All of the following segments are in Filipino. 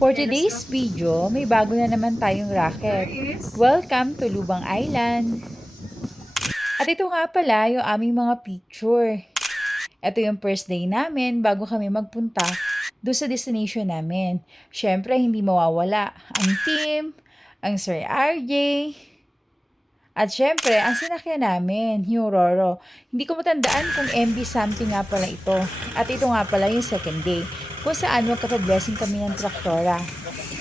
For today's video, may bago na naman tayong racket. Welcome to Lubang Island! At ito nga pala yung aming mga picture. Ito yung first day namin bago kami magpunta doon sa destination namin. Siyempre, hindi mawawala ang team, ang Sir RJ, at syempre, ang sinakyan namin, yung Roro. Hindi ko matandaan kung MB something nga pala ito. At ito nga pala yung second day, kung saan magkapa-blessing kami ng traktora.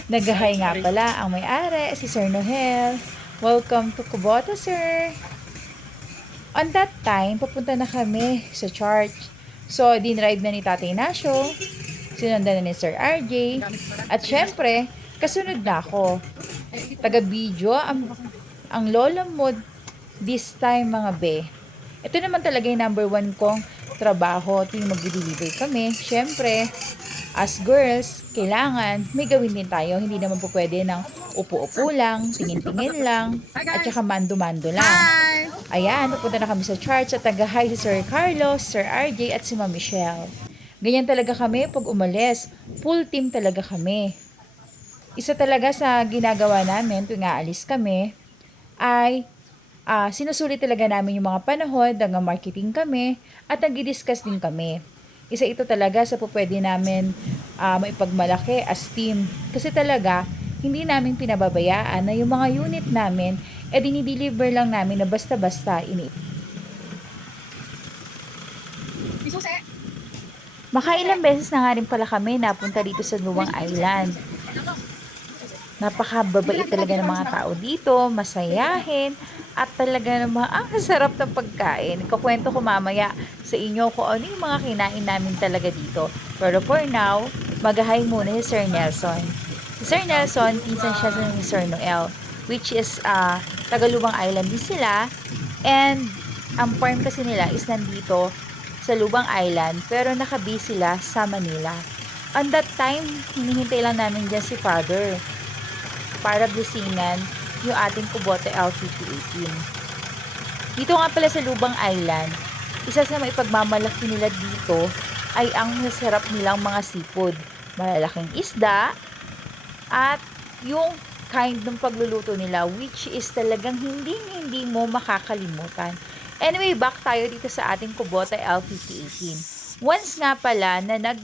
Nagahay nga pala ang may-ari, si Sir Noel. Welcome to Kubota, sir! On that time, papunta na kami sa church. So, dinrive na ni Tatay Nasyo, sinundan na ni Sir RJ, at syempre, kasunod na ako. Taga-video, ang lolo mo this time mga be. Ito naman talaga yung number one kong trabaho tuwing mag-deliver kami. Syempre, as girls, kailangan may gawin din tayo. Hindi naman po pwede ng upo-upo lang, tingin-tingin lang, at saka mando-mando lang. Ayan, pupunta na kami sa church at tagahay si Sir Carlos, Sir RJ at si Ma'am Michelle. Ganyan talaga kami pag umalis. Full team talaga kami. Isa talaga sa ginagawa namin tuwing aalis kami ay sinusulit talaga namin yung mga panahon, nag-marketing kami at nag-discuss din kami. Isa ito talaga sa pupwede namin maipagmalaki as team. Kasi talaga, hindi namin pinababayaan na yung mga unit namin dinideliver lang namin na basta-basta Makailang beses na nga rin pala kami napunta dito sa Luwang Island. Napakababait talaga ng mga tao dito, masayahin, at talaga namang ang sarap ng pagkain. Ikukwento ko mamaya sa inyo kung ano yung mga kinain namin talaga dito. Pero for now, magahay muna si Sir Nelson. Si Sir Nelson, pinsan siya ni Sir Noel, which is taga-Lubang Island din sila. And ang farm kasi nila is nandito sa Lubang Island, pero naka-base sila sa Manila. On that time, hinihintay lang namin dyan si Father para blessingan yung ating Kubota LPP18. Dito nga pala sa Lubang Island, isa sa maipagmamalaki nila dito ay ang masarap nilang mga seafood. Malalaking isda at yung kind ng pagluluto nila which is talagang hindi mo makakalimutan. Anyway, back tayo dito sa ating Kubota LPP18. Once nga pala na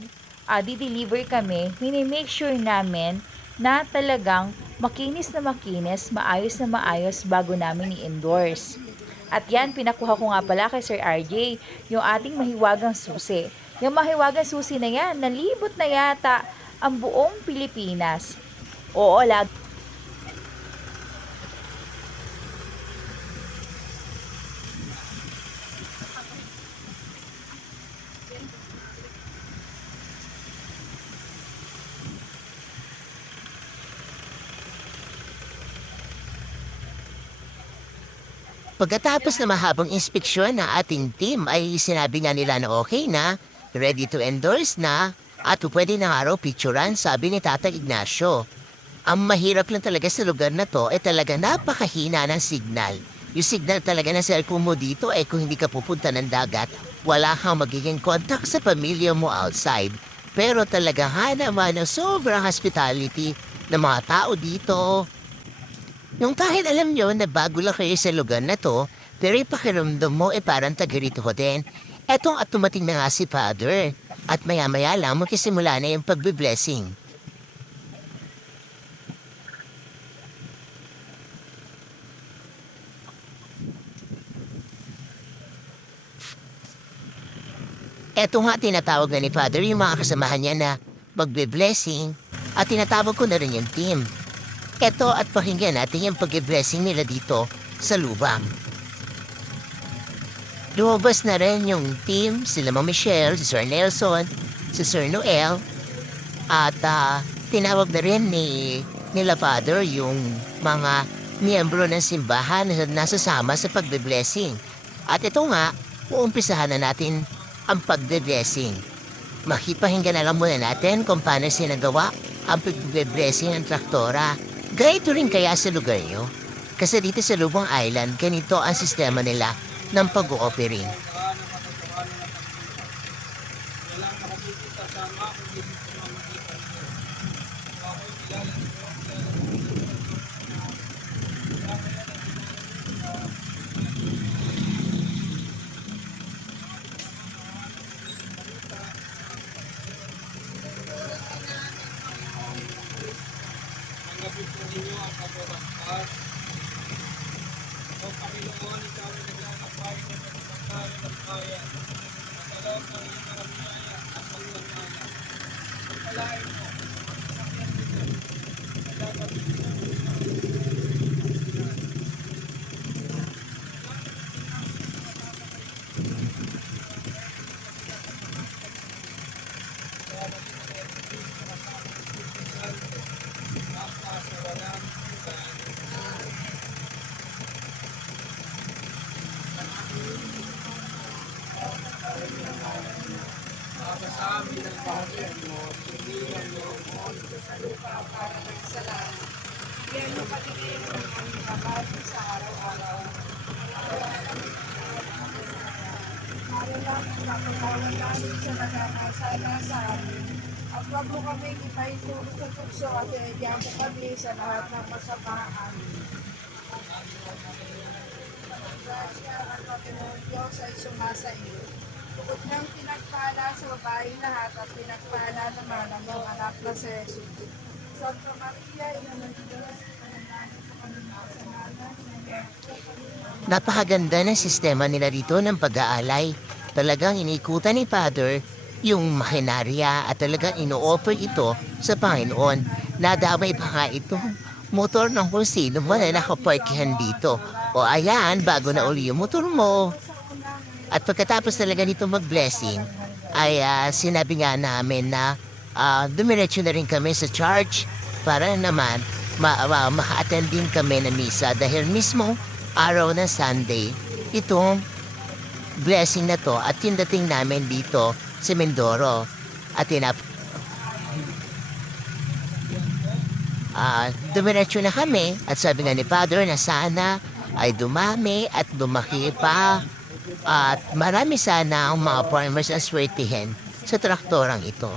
di-deliver kami, minimake sure namin na talagang makinis na makinis, maayos na maayos bago namin i-endorse. At yan, pinakuha ko nga pala kay Sir RJ, yung ating mahiwagang susi. Yung mahiwagang susi na yan, nalibot na yata ang buong Pilipinas. Oo, lagi. Pagkatapos na mahabang inspeksyon ng ating team ay sinabi nga nila na okay na, ready to endorse na, at pwede na nga raw picturean, sabi ni Tata Ignacio. Ang mahirap lang talaga sa lugar na to ay talaga napakahina ng signal. Yung signal talaga ng cellphone mo dito ay kung hindi ka pupunta ng dagat, wala kang magiging contact sa pamilya mo outside. Pero talaga nga naman ang sobrang hospitality ng mga tao dito. Yung kahit alam nyo na bago lang kayo sa lugar na to, pero yung pakiramdam mo parang taga-rito ko din. Etong at tumating na nga si Father. At maya-maya lang magkisimula na yung pagbe-blessing. Eto nga tinatawag na ni Father yung mga kasamahan niya na magbe-blessing. At tinatawag ko na rin yung team. Eto at pakinggan natin yung pag-blessing nila dito sa lubang. Lumabas na rin yung team, sila Ma'am Michelle, si Sir Nelson, si Sir Noel, at tinawag na rin nila Father yung mga miyembro ng simbahan na nasasama sa pagbe-blessing. At ito nga, uumpisahan na natin ang pagbe-blessing. Makipahinggan na lang muna natin kung paano sinagawa ang pagbe-blessing ng traktora. Ganito rin kaya sa lugar nyo? Kasi dito sa Lubang Island, ganito ang sistema nila ng pag-ooperate. Sa nagkakasala sa amin. At wag mo kami ipaitulog sa tukso at iyan mo kami sa lahat ng masamaan. Grasya at Panginoon Diyos ay sumasa iyo. Bukod ng pinagpala sa babae lahat at pinagpala naman ang iyong anak na si Jesus. Santa Maria, ina ng Diyos, panalangin po kami makasalanan. Napakaganda ng sistema nila dito ng pag-aalay. Talagang iniikutan ni Father yung makinarya at talagang ino-offer ito sa Panginoon. Nadamay pa nga ito motor ng kung sino mo na nakaparkihan dito. O ayan, bago na uli yung motor mo. At pagkatapos talaga nito mag-blessing, ay sinabi nga namin na dumiretso na rin kami sa church para naman maka-attend din kami ng misa dahil mismo araw ng Sunday, itong blessing na to at yung dating namin dito sa Mindoro at dumiretso na kami at sabi nga ni Father na sana ay dumami at lumaki pa at marami sana ang mga farmers ang swertihin sa traktorang ito.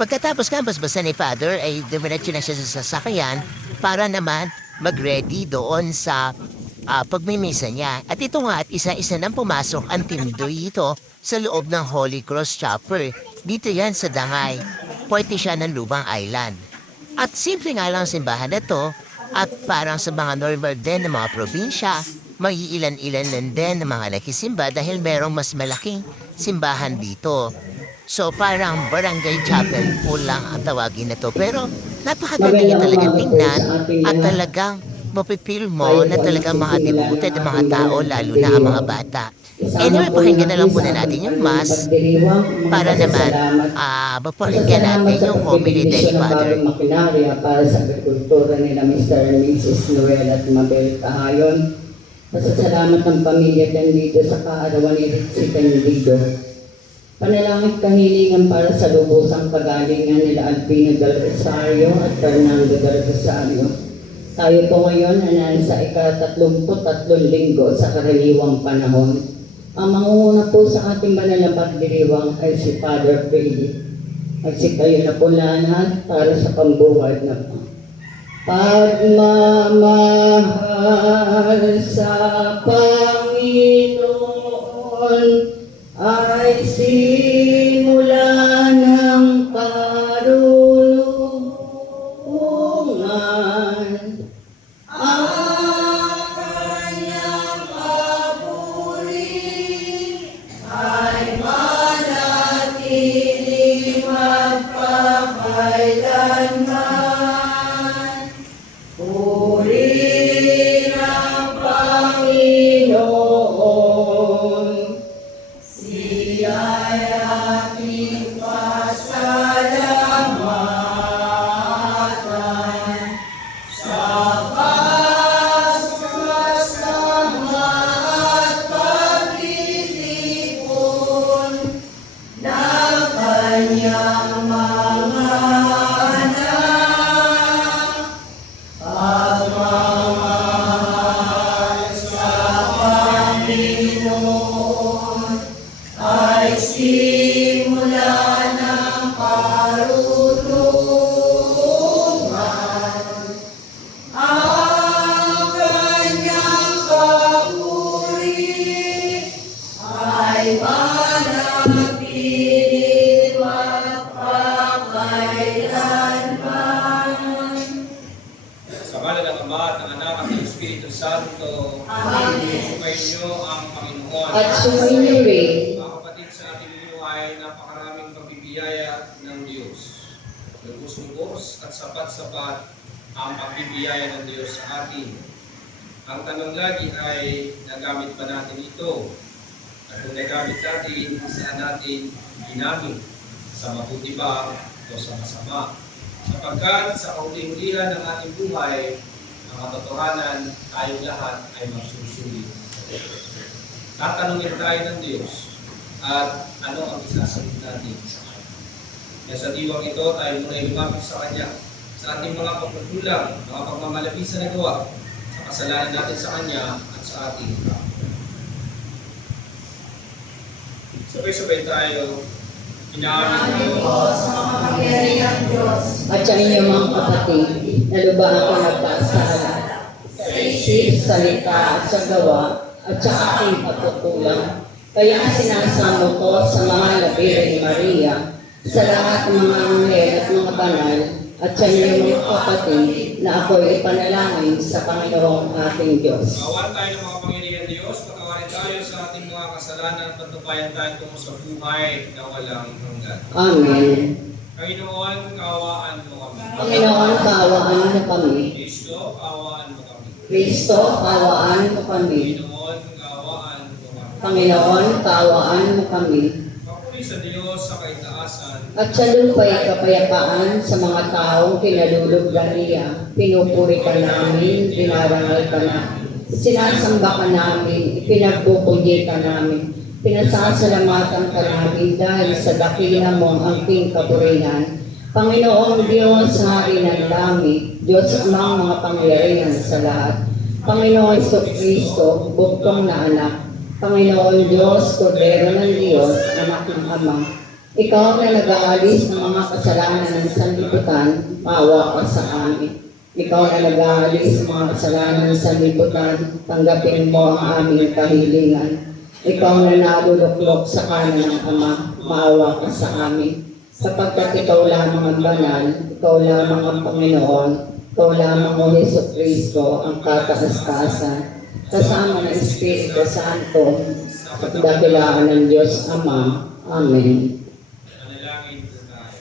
Pagkatapos nga basbasa ni Father ay dumiretso na siya sa sasakyan para naman mag-ready doon sa pagmimisa niya. At ito nga at isa-isa nang pumasok ang tindoy ito sa loob ng Holy Cross Chapel. Dito yan sa Dangay. Pwede siya ng Lubang Island. At simple nga lang ang simbahan na to at parang sa mga normal din ng mga probinsya, may ilan-ilan lang din ng mga nakisimba dahil merong mas malaking simbahan dito. So parang barangay chapel po lang ang tawagin na to. Pero napakaganda niya talagang tingnan at talagang mapipil mo na talagang mga devoted ng mga tao, lalo na ang mga bata. Anyway, pakinggan na lang muna natin yung mass para naman mapakinggan natin yung homily ni Father. Makinarya para sa agrikultura nila Mr. and Mrs. Noel at Mabel Kahayon. Pasasalamat ng pamilya Candido sa kaarawan ni Ritzy Candido. Panalangin kahilingan para sa lubusang pagalingan nila Alpina Del Rosario at Fernando Del Rosario. Tayo po ngayon ay nasa ika-33 linggo sa karaniwang panahon. Ang mangunguna po sa ating manalambang diriwang ay si Father Freddy. At si kayo na po lahat para sa pambuhay na po. Pagmamahal sa Panginoon ay simula ng karunungan. Ang kanyang papuri ay manatili magpakailanman. Puri ng Panginoon, siya ay Santo. Amen. Sumainyo ang Panginoon. At sumainyo rin. Mga kapatid, sa ating buhay, napakaraming pagbibiyaya ng Diyos. Lubos-lubos at sapat-sapat ang pagbibiyaya ng Diyos sa atin. Ang tanong lagi ay, nagamit ba natin ito? At kung nagamit natin, saan natin ginamit? Sa mabuti ba o sa masama? Sapagkat sa kauli-ulihan ng ating buhay, ang katotohanan, tayong lahat ay magsusulit. Tatanungin tayo ng Diyos at ano ang isasagot natin sa Kanya. Kaya sa diwang ito, tayo muna ay lumapit sa Kanya sa ating mga pagkukulang, mga pagmamalabis na nagawa, sa kasalanan natin sa Kanya at sa ating kapwa. Sabay-sabay tayo, inamin ko sa mga kapangyarihang Diyos, At sa inyong mga kapatid, nalubaan ko nagkasala sa isip, salita, at sa gawa, at sa aking pagkukulang. Kaya sinasamo ko sa mga labira ni Maria, sa lahat ng mga anghel at mga banal, at sa inyong mga kapatid, na ako'y ipanalangin sa Panginoong ating Diyos. Kawan tayo ng mga Panginoon Diyos, patawarin tayo sa ating mga kasalanan at patubayan tayo tungo sa buhay na walang hanggan. Amen. Panginoon, kawaan mo kami. Panginoon, kaawaan mo kami. Kristo, kawaan mo kami. Kristo, kaawaan mo kami. Panginoon, kawaan mo kami. Panginoon, kaawaan mo kami. Papuri sa Diyos sa kaitaasan. At sa lupa'y kapayapaan sa mga taong kinalulugdan niya. Pinupuri ka namin, dinarangal ka namin. Sinasamba ka namin, ipinagpupundi ka namin. Pinasasalamatan ka namin dahil sa dakila mong angking kapurihan. Panginoong Diyos, Hari ng langit, Diyos amang mga pangyarihan sa lahat. Panginoon Kristo, buktong na anak. Panginoon Diyos, Kordero ng Diyos, anak ng Ama. Ikaw na nag-aalis ng mga kasalanan ng sanlibutan, maawa ka sa amin. Ikaw na nag-aalis ng mga kasalanan ng sanlibutan, tanggapin mo ang aming kahilingan. Ikaw na naluluklok sa kanan ng Ama, maawa ka sa amin. Sapagkat ikaw lamang ang banal, ikaw lamang ang Panginoon, ikaw lamang o Jesucristo ang kataas-taasan, kasama ng Espiritu Santo, at dakilaan ng Diyos Ama. Amen. Manalangin po tayo.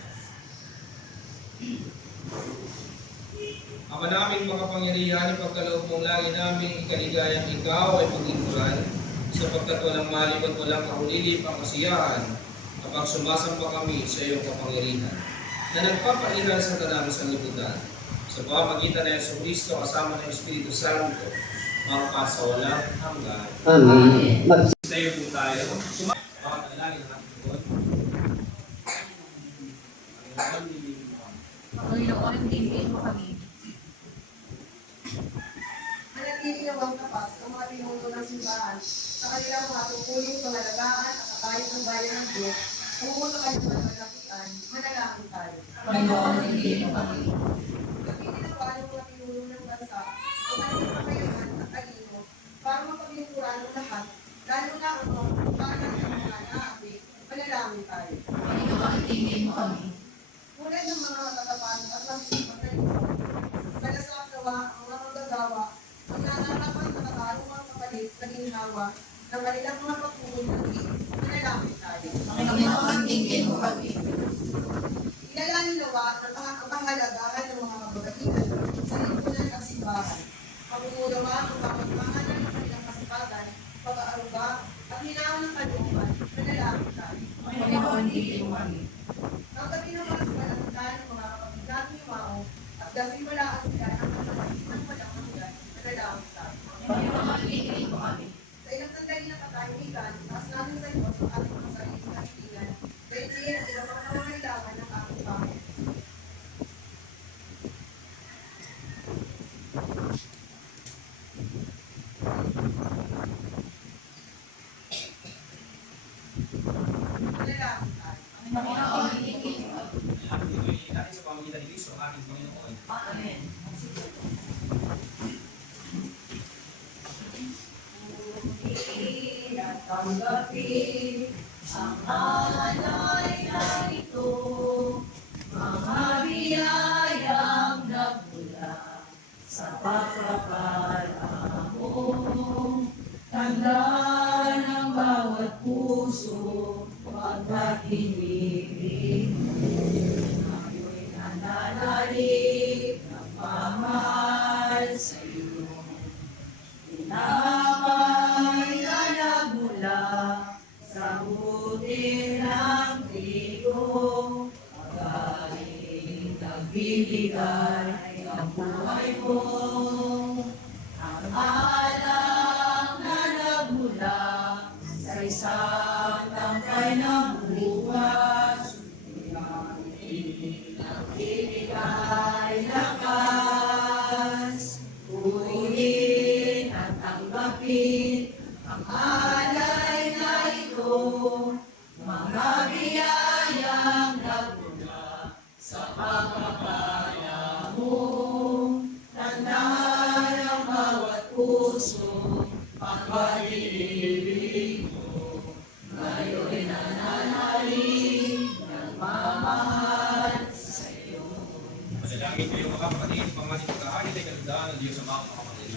Ama namin makapangyarihan, ipagkaloob mong lagi namin ikaligayang ikaw ay paglingkuran, sapagkat walang maliban, walang kahulilip ang kasiyahan, kapag sumasamba kami sa iyong kapangyarihan, na nagpapairan sa tanang sanlibutan, sa pamamagitan ng Jesucristo kasama ng Espiritu Santo, magpasawalang hanggan. Amen. Tayo po tayo. Panalangin ng ating Lord. Panginoon, dinhin mo kami. manatili nawang tapat ang mga pinuno ng simbahan sa kanilang mga tungkuling pangalagaan at kapayat ng bayan ng Diyos, umuho sa kanyang malalakian, manalangin tayo. Panginoon, dinhin mo kami. Pagkikinawa ng mga pinuno ng bansa, ang kanilang kakayahan at talino para mapaglingkuran ng lahat, lalo na ang mga pagkakas ng mga naabi, manalangin tayo. Panginoon, dinhin mo kami. Ngunit ng mga matatapan at masisipag na ito, malasagawa ang mga manggagawa, ang nananapan na katarong mga kapalit na ginhawa ng kanilang mga pagpupunti, manalangin tayo. Panginoon, dinhin mo kami. Ilalangin nawa ng kapahalagahan ng mga kababaihan sa lipunan at simbahan. Pagmumulawa ang pagmamahalan ng kanilang kasipatan, pag-aaruga, at hinaw ng kalooban, manalangin tayo. Panginoon, dinhin mo kami. Ang gabi ng mga simalangkan ng mga kapatid natin Mao at gabi malaan sila ng kasalanan walang hanggan, manalangin tayo. Panginoon, dinhin mo kami. Sa ilang sandali na katahimikan, taas namin sa Diyos ang ating mga sariling kahilingan, daigdig at ilang mga pangangailangan ng ating Panginoon. Manalangin tayo. Panginoon, dinhin mo kami. Lahat ito'y natin sa pamamagitan ni Kristo, ang ating Panginoon. Amen. At tanggapin ang alay na ito, mga biyayang nagmula sa pagpapala mo. Manalangin kayo mga kapatid, mga kahanin ay kaligtaan ng Diyos sa mga kapatid.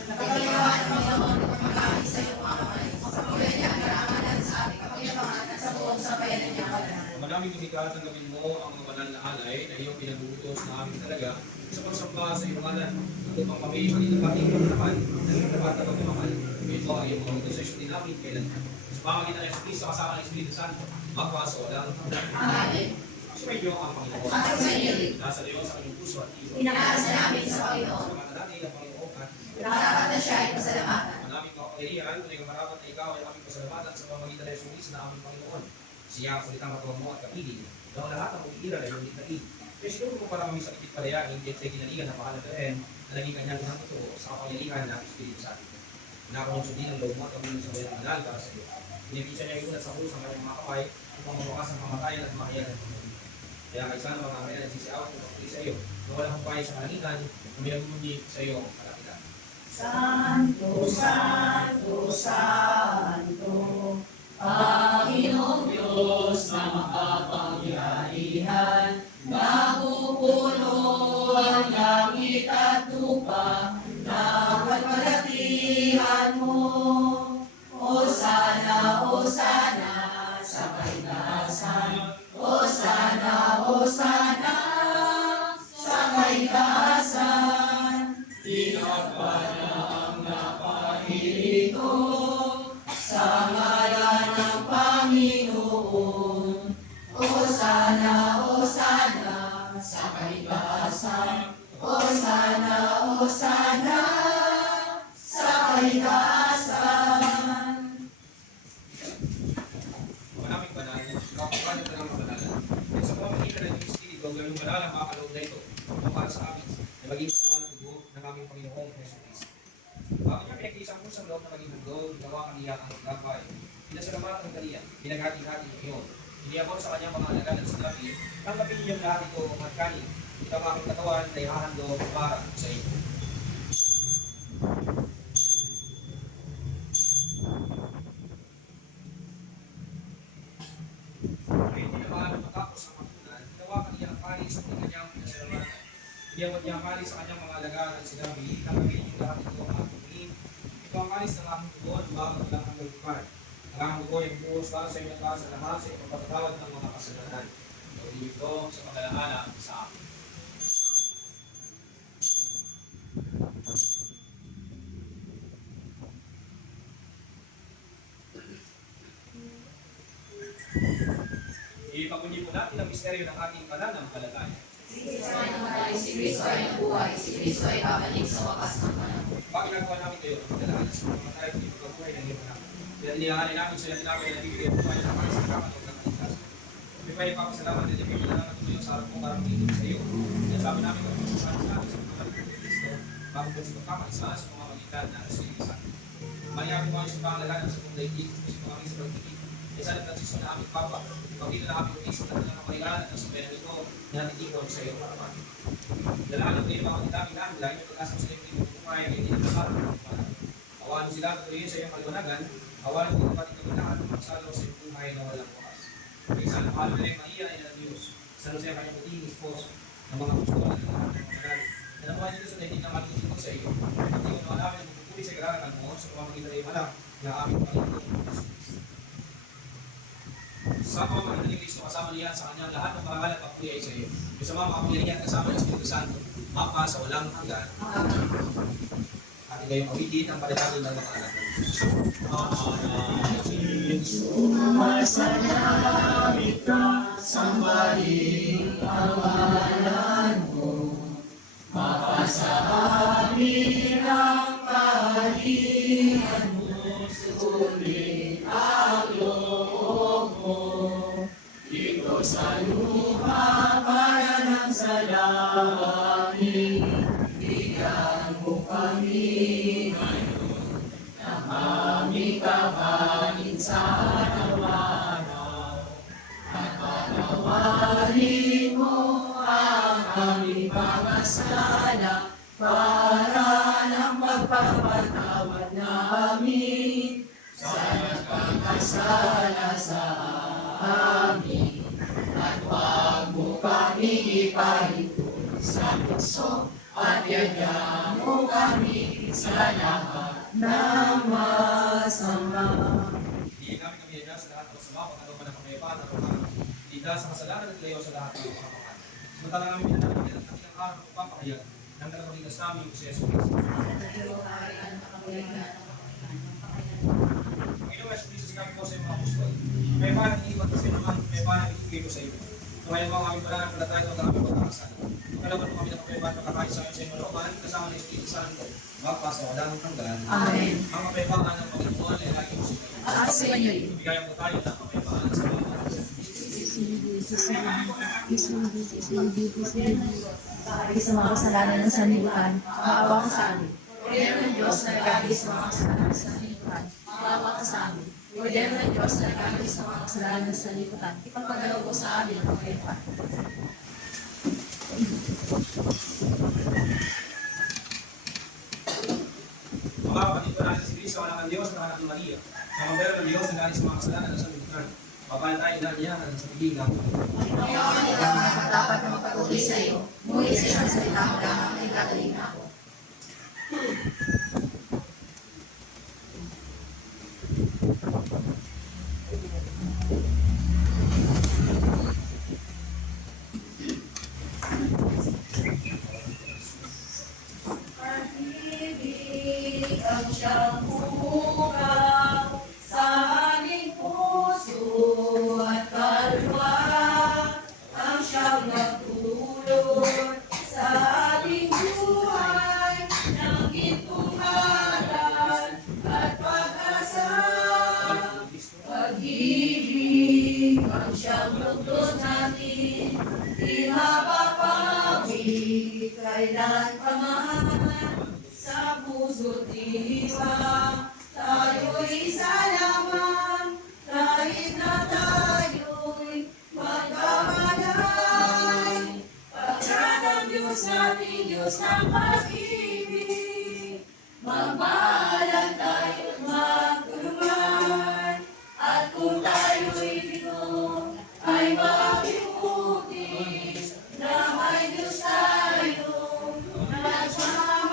Maraming lumikha at tanggapin mo ang mga banal na alay na iyong pinagutos na aming talaga sa pagsamba sa iyong ngalan. Upang kami maging naman ng dapat na pagmamahal. Ito ay iyong mga intercession din namin kailanman. Sa pamagitan ng Kristo kasama ng Espiritu Santo, magpasawalang. Amen. Sumayo ang Panginoon. Nasa Diyos sa kanyang puso at iyo. Inaasa namin sa Panginoon. Sa mga natin ang Panginoon at Nakarapat na siya ay pasalamatan. manaming kapangyarihan, tuloy ang marapat na ikaw ay aming pasalamatan sa pamamagitan ng Yesu Cristo na aming Panginoon. Siya ang salitang katawang mo at kapiling, na ang lahat ng pag-iiral ay hindi nait. Kaya sinuro mo para kami sa kitip palayain, hindi sa kinaligan ng mahal na Beren, na naging kanyang inang totoo sa kapangyarihan ng Espiritu Santo. Nakakonsun din ang loob mo at kami sa bayang manal para sa iyo. Pinipisa niya iunat sa puso ng kanyang mga kapay, upang mabukas ang kamatayan at makayanan ng mundo. Kaya kaysa ng mga kaya nagsisiawat ng pagpili sa iyo, na walang kumpay sa kalangitan, na minagundi sa iyo ang kalapitan. Santo, Santo, Santo, Panginoong Diyos na makapangyarihan, napupuno ang langit at lupa, napagpalatihan mo. Hosana, Hosana, sa kaitaasan. Hosana, Hosana, sa kaitaasan. Tinagpala ang napahirito sa ngalan ng Panginoon. Hosana, Hosana, sa kaitaasan. Hosana, Hosana, sa kaitaasan. Maraming banal, kapapanan ka ng kabanalan. At sa pamamagitan ng Espiritu, gawin mo na ang makaloob na ito, upang para sa amin, na maging kawa ng dugo ng aming Panginoong Yesu Cristo. Bakit niya pinag-iisang pusang loob na maging mundo, gawa kang iyak ang gagawin. Pinasalamatan ng kaniya, pinaghati-hati niyo iyon. Iniabot sa kanyang mga alagad at sinabi, tanggapin niyo lahat ito at kanin. Ito ang aking katawan na ihahandog para sa iyo. Hindi naman matapos ang pagkunan, ginawa kaniya ang kani sa kanyang pinasalamatan. Iniabot niya ang kani sa kanyang mga alagad at sinabi, tanggapin niyo lahat ito ang aking pagkain. Ito ang kanis ng aking tugon, bago lang ang magpapar. Ang aking tugon ay buhos para sa inyo at para sa lahat sa ipagpapatawad ng mga kasalanan. Gawin ito sa paglalaanan sa akin. Ipagunyi po natin ang misteryo ng ating pananampalataya. Si Kristo ay namatay, si Kristo ay nabuhay, si Kristo ay babalik sa wakas ng panahon. Bakit nagawa namin kayo ang paglalaanan sa mga tayo at ipagkabuhay ng iyong anak? Kaya nilihanin namin sa ilang namin na bibigyan po kayo ng mga sa kakatog ng kaligtasan. May pa ipapasalamat na hindi mo na natutuyo sa harap kong karang tingin sa iyo. Kaya sabi namin kung sa natin sa mga kaligtasan ng Kristo, bago po sa pagkakaisa sa mga magitan na Espiritu Santo. Mayami mo sa pangalagaan sa kong daigdig, kasi po kami sa pagkikit. Kaya sa Francisco na aming Papa, pagkito na kami utis na ng kapaliran at sa pera nito na natitikon sa iyo para mati. Dalahan ko yung mga kitami namin, lagi yung pag-asang sa iyo hindi kumaya na hindi nakakaroon. Awalan sila tuloy sa iyong kaliwanagan, awalan din pati kami lahat ng magsalaw sa iyong buhay na walang wakas. Kaya sana mahal na yung Maria ay ng Diyos, sana siya kanyang puting esposo ng mga kusturan at lahat ng mga nagal. Nanamuhan dito sa dahilig na matutunan sa iyo. At iyong naman namin ang pupuli sa kararakan mo sa pamamagitan ay malang na aming Panginoon. Sa pamamagitan ni Kristo kasama niya sa kanyang lahat ng parangal at papuri ay sa iyo. Yung sa mga makapangyarihan kasama ng Espiritu Santo, mapa sa walang hanggan. At ngayong awitin ang palitangan ng mga anak. Sumasalamit ka, sambahin ang ngalan mo. Hindi namin kami sa lahat ng sama, pagkakaroon ng kapayapaan at hindi sa kasalanan at layo sa lahat ng kapakapan. Samantala namin pinananalig at nakilang araw ng papakayag ng nagpapalitas namin yung si Jesus Cristo. Panginoon Jesus Cristo, sinabi ko sa iyo mga apostol, may parang iiwan kasi naman, may parang ibigay ko sa iyo. Tumayan mo ang aming pananang palatay at ang aming pagkakasal. Kalaban mo kami ng kapayapaan at kakain sa amin sa iyong looban, kasama ng Espiritu Santo, magpa sa walang hanggan. Amen. Ang kapayapaan ng Panginoon ay lagi mo sila. At sa inyo. Bigyan mo tayo ng kapayapaan sa mga Kahit sa mga kasalanan ng sanlibutan, maawa ka sa amin. Kordero ng Diyos na nagkakis sa mga kasalanan ng sanlibutan, maawa ka sa amin. Kordero ng Diyos na nagkakis sa mga kasalanan ng sanlibutan, ipagpagalaw ko sa amin ang kapayapaan. mga kapatid ko natin si Cristo, anak ng Diyos, na anak ng Maria. Sa mabero ng Diyos, na galing sa mga kasalanan ng sanlibutan. Papantayin na niya sa pagiging ng Ngayon, ikaw ang dapat na magpatuloy sa iyo. Ngunit sa isang salita mo lamang ay gagaling na ako. Pag-ibig ang siyang bukaw sa aming puso at kaluluwa, ang siyang nagtulong sa ating buhay ng gintungaran at pag-asa. Pag-ibig ang siyang lugod natin, di mapapawi kailan pa man. Sa puso't diwa, tayo'y isa lamang, kahit na tayo'y magkamalay. Pagkat ang Diyos natin, Diyos ng pag-ibig, magmahalan tayo't magtulungan. At kung tayo'y bigo, ay makibuti, na may Diyos tayong nagmamahal.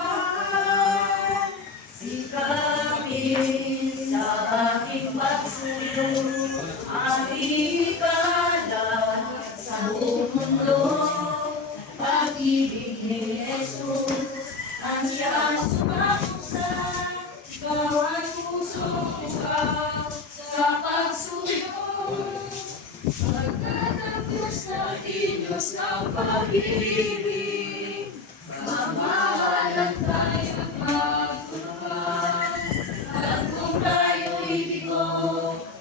Sikapin sa aking pagsulong, aming ikalat sa buong mundo. Pag-ibig ni Jesus, ang siyang sumakop sa bawat pusong ikaw sa pagsulong. Pagkat ang Diyos natin, Diyos ng pag-ibig, mamahalan tayo at magtulungan. At kung tayo'y bigo,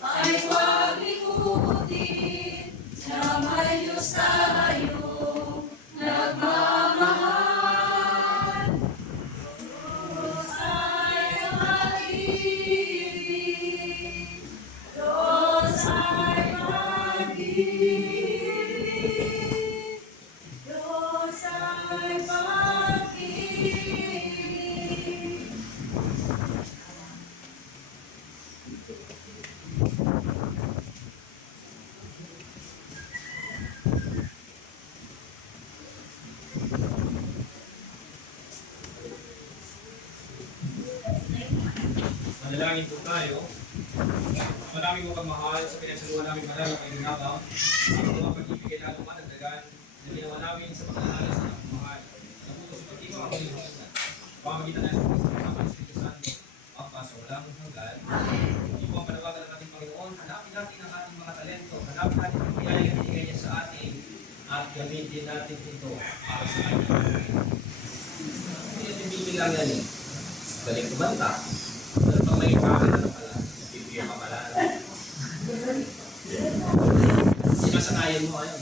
ay huwag ikutin, na may Diyos tayo nagmamahal. Diyos ay mag-ibig, Diyos ay mag-ibig, Diyos ay mag-ibig. Manalangin po tayo. Maraming mga mahal sa pinagsaluhan namin banal na kainabang. Ang mga pag-ibig ay lalo madagdagan na ginawa namin sa pag-aalas ng mahal. Naputo sa pag-ibig ang pag-ibig. Pamagitan na sa kasama ng Espiritu Santo, ang paso walang hanggan. Hindi po ang panawagan ng ating Panginoon. Hanapin natin ang ating mga talento. Hanapin natin ang biyaya na ibigay niya sa atin. At gamitin natin ito para sa atin. Hindi natin bibilang yan eh. Galing kumanta. Pero pag may ipakan na pala, bibigyan ka pala. Sinasanayan mo ayun.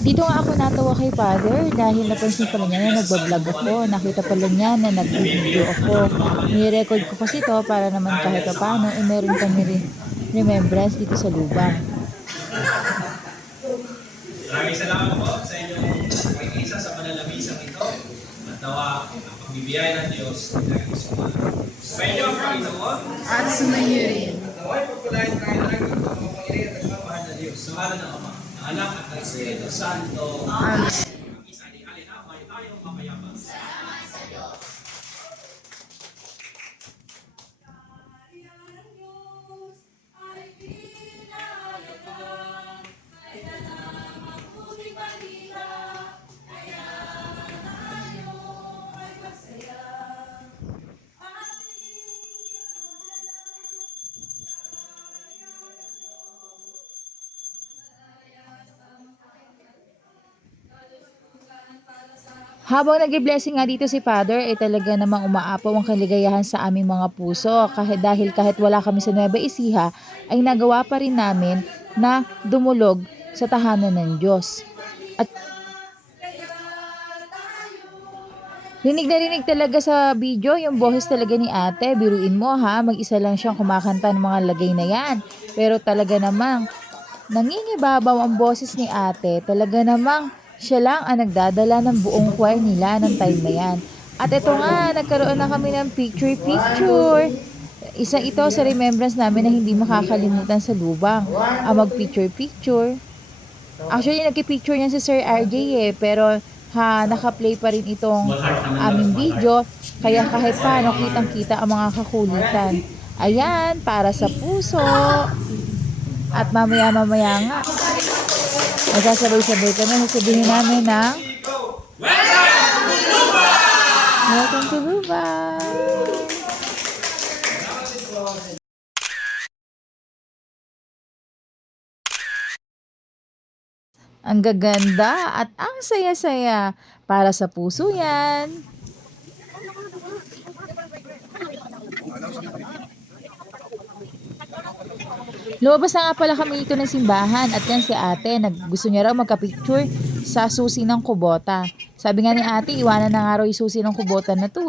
Dito nga ako natawa kay Father dahil napansin pala niya na nagbablog ako. Nakita pala niya na nag-video ako. Ni-record ko kasi to para naman kahit pa paano, meron kami remembrance dito sa lubang. Maraming salamat po sa inyong pag-isa sa panalamisang ito. At nawa ang pagbibiyay ng Diyos ay lagi sumama. Sa inyo ang Panginoon. At sumayo rin. At naway pagpalain tayo lagi ng mapangyarihan at nagmamahal na Diyos. Sa ngalan ng Ama, ng Anak at ng Espiritu Santo. Amen. Ang isa ni Alinamay tayo mapayapa. Habang nag-blessing nga dito si Father, talaga namang umaapaw ang kaligayahan sa aming mga puso. Dahil kahit wala kami sa Nueva Ecija, ay nagawa pa rin namin na dumulog sa tahanan ng Diyos. At rinig talaga sa video yung boses talaga ni ate. Biruin mo ha, mag-isa lang siyang kumakanta ng mga lagay na yan. Pero talaga namang nangingibabaw ang boses ni ate. Talaga namang siya lang ang nagdadala ng buong choir nila ng time na yan. At ito nga, nagkaroon na kami ng picture-picture. Isa ito sa remembrance namin na hindi makakalimutan sa lubang. Ang mag-picture-picture. Actually, nagki-picture niya si Sir RJ pero naka-play pa rin itong aming video. Kaya kahit paano, kitang-kita ang mga kakulitan. Ayan, para sa puso. At mamaya-mamaya nga, magsasabay-sabay kami. Sasabihin namin ng Welcome to Lubang! Ang gaganda at ang saya-saya. Para sa puso yan. Lumabas na nga pala kami dito ng simbahan at yan si ate, gusto niya raw magka-picture sa susi ng kubota. Sabi nga ni ate, iwanan na nga raw yung susi ng kubota na to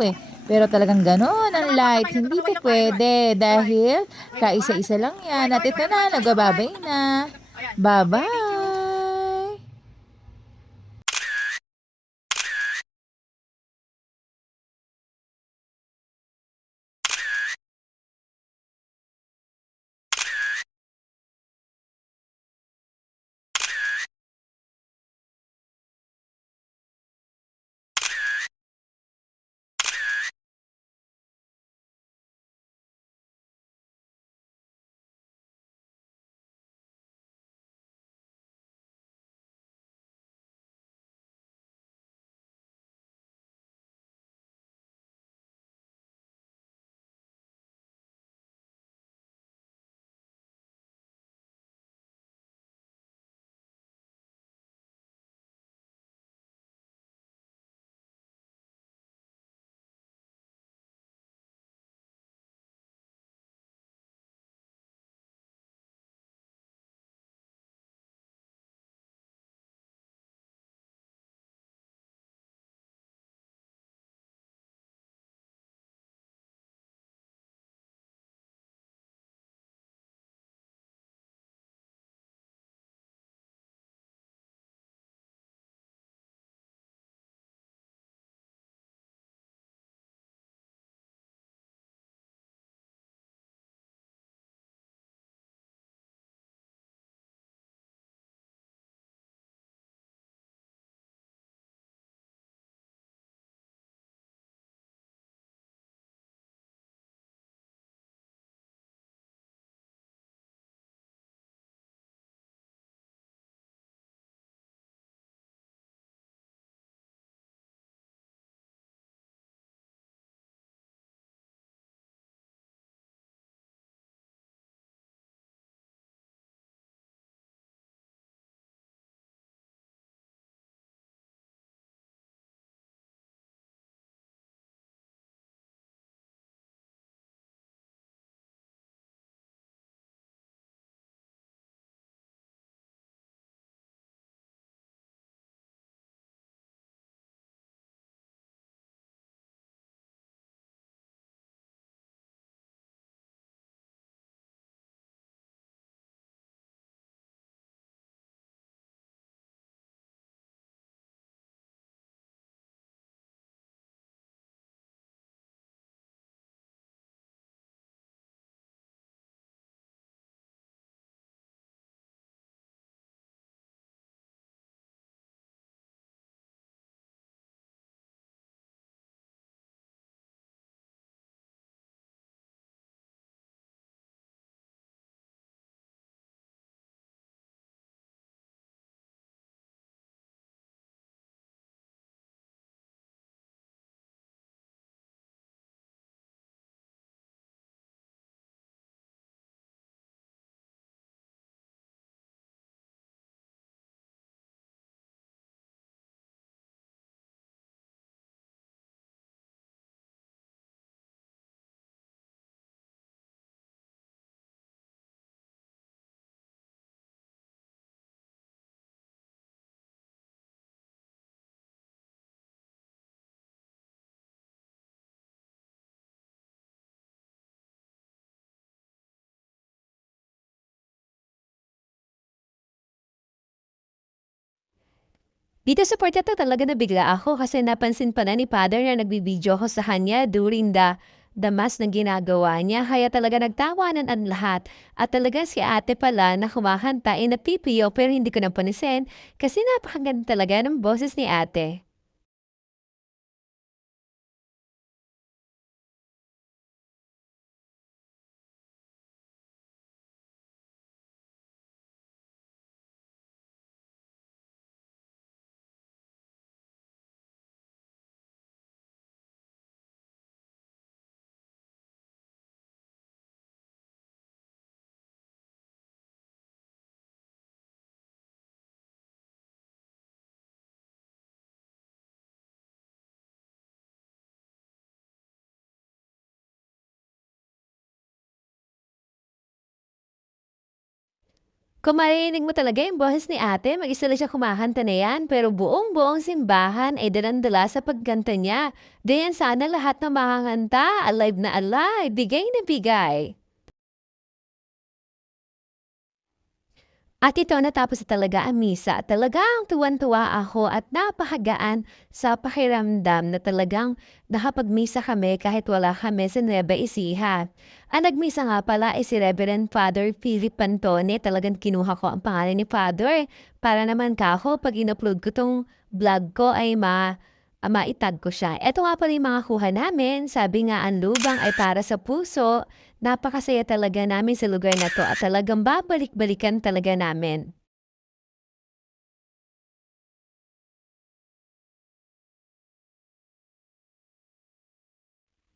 Pero talagang ganon ang light, hindi po pwede dahil kaisa-isa lang yan. At ito na, nagbababay na. Bye-bye! Dito sa part na to talaga nabigla ako kasi napansin pala ni Father na nagbibideo ko sa kanya during the mass na ginagawa niya. Kaya talaga nagtawanan ang lahat. At talaga si ate pala na kumakanta ay napipiyo pero hindi ko napansin kasi napakaganda talaga ng boses ni ate. Kung marinig mo talaga yung boses ni ate, mag-isa lang siya kumakanta na yan, pero buong-buong simbahan ay dalang-dala sa pagkanta niya. Diyan sana lahat ng makakanta, alive na alive, bigay na bigay. At ito natapos na talaga ang misa at talagang tuwan-tuwa ako at napakagaan sa pakiramdam na talagang nakapagmisa kami kahit wala kami sa Nueva Ecija. Ang nagmisa nga pala ay si Reverend Father Philip Pantone. Talagang kinuha ko ang pangalan ni Father para naman kako pag in-upload ko tong vlog ko ay maitag ko siya. Ito nga pala yung mga kuha namin. Sabi nga ang lubang ay para sa puso. Napakasaya talaga namin sa lugar na 'to at talagang babalik-balikan talaga namin.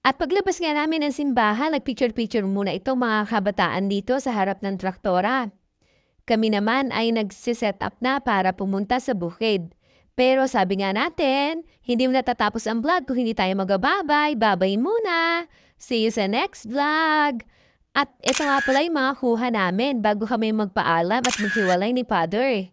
At paglabas nga namin ng simbahan, nag-picture-picture muna itong mga kabataan dito sa harap ng traktora. Kami naman ay nagse-set up na para pumunta sa bukid. Pero sabi nga natin, hindi mo natatapos ang vlog kung hindi tayo magbababay. Babay muna! See you sa next vlog! At ito nga pala yung mga kuha namin bago kami magpaalam at maghiwalay ni Father.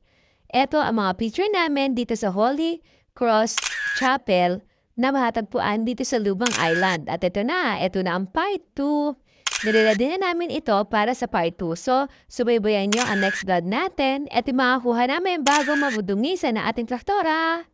Ito ang mga picture namin dito sa Holy Cross Chapel na matatagpuan dito sa Lubang Island. At ito na ang part 2. Nililad na namin ito para sa part 2. So, subaybayan nyo ang next vlog natin. Ito yung mga kuha namin bago mabudungisan na ating traktora.